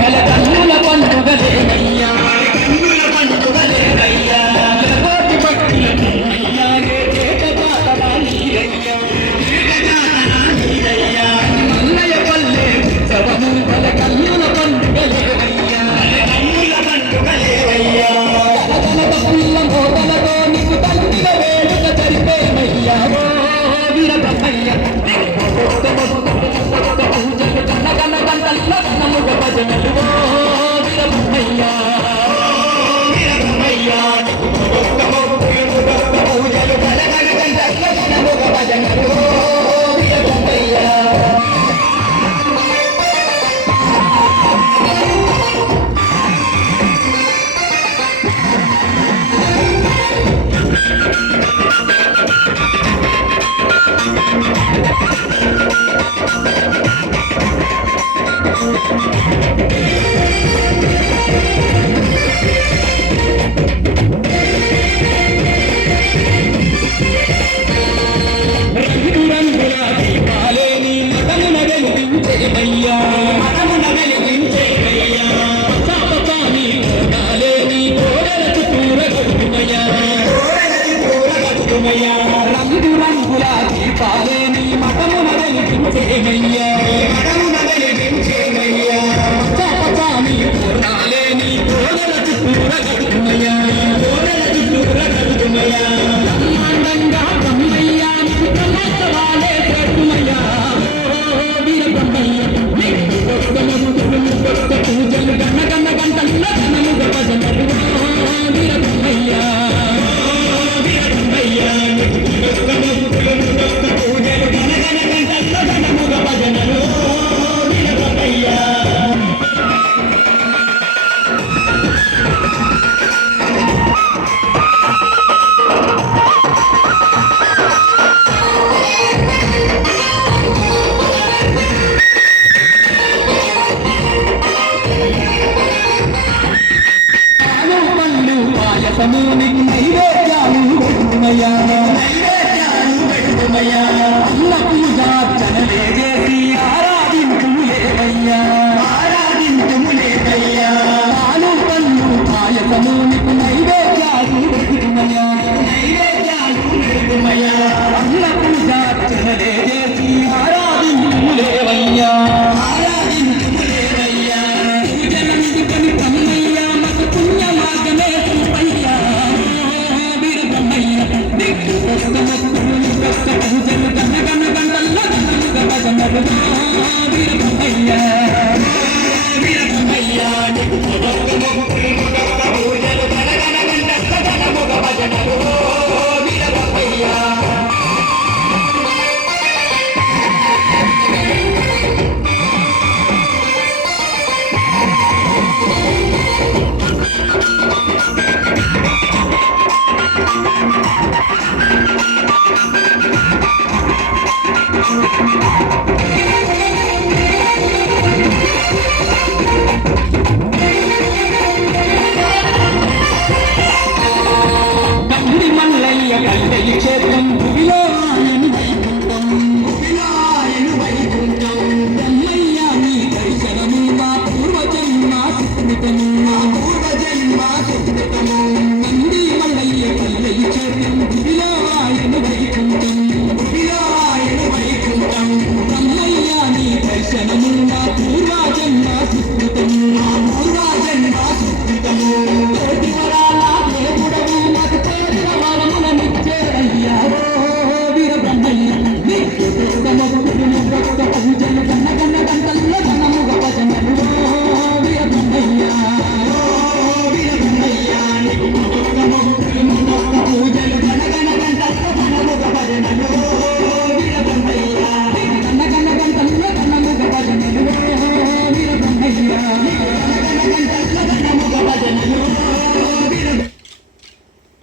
కన్నుల పండుగలేవయ్యా కన్నుల పండుగలేవయ్యా కోటి భక్తులయ్యా మల్లయ్య పల్లె ఉత్సవము బల కన్నుల పండుగలేవయ్యా కన్నుల పండుగలేవయ్యా కలకలక పుల్ల మోతలతో నీకు తల్లిల వేడుక జరిపేమయ్యా ఓ వీరబ్రహ్మయ్య పూజలు కన్న కన్న గంటల్లో నమ్ముగ భజనలు ఓ వీరబ్రహ్మయ్య వీరబ్రహ్మయ్య పూజలు కన్న కన్న గంటల్లో నమ్ముగ భజనలు ఓ వీరబ్రహ్మయ్య మతమున వెలిగించేవయ్యా చాపచాని ఓడాలేని ఓడల చుట్టూర గట్టుమయ్యా రంగు రంగుల దీపాలేని మతమున వెలిగించేవయ్యా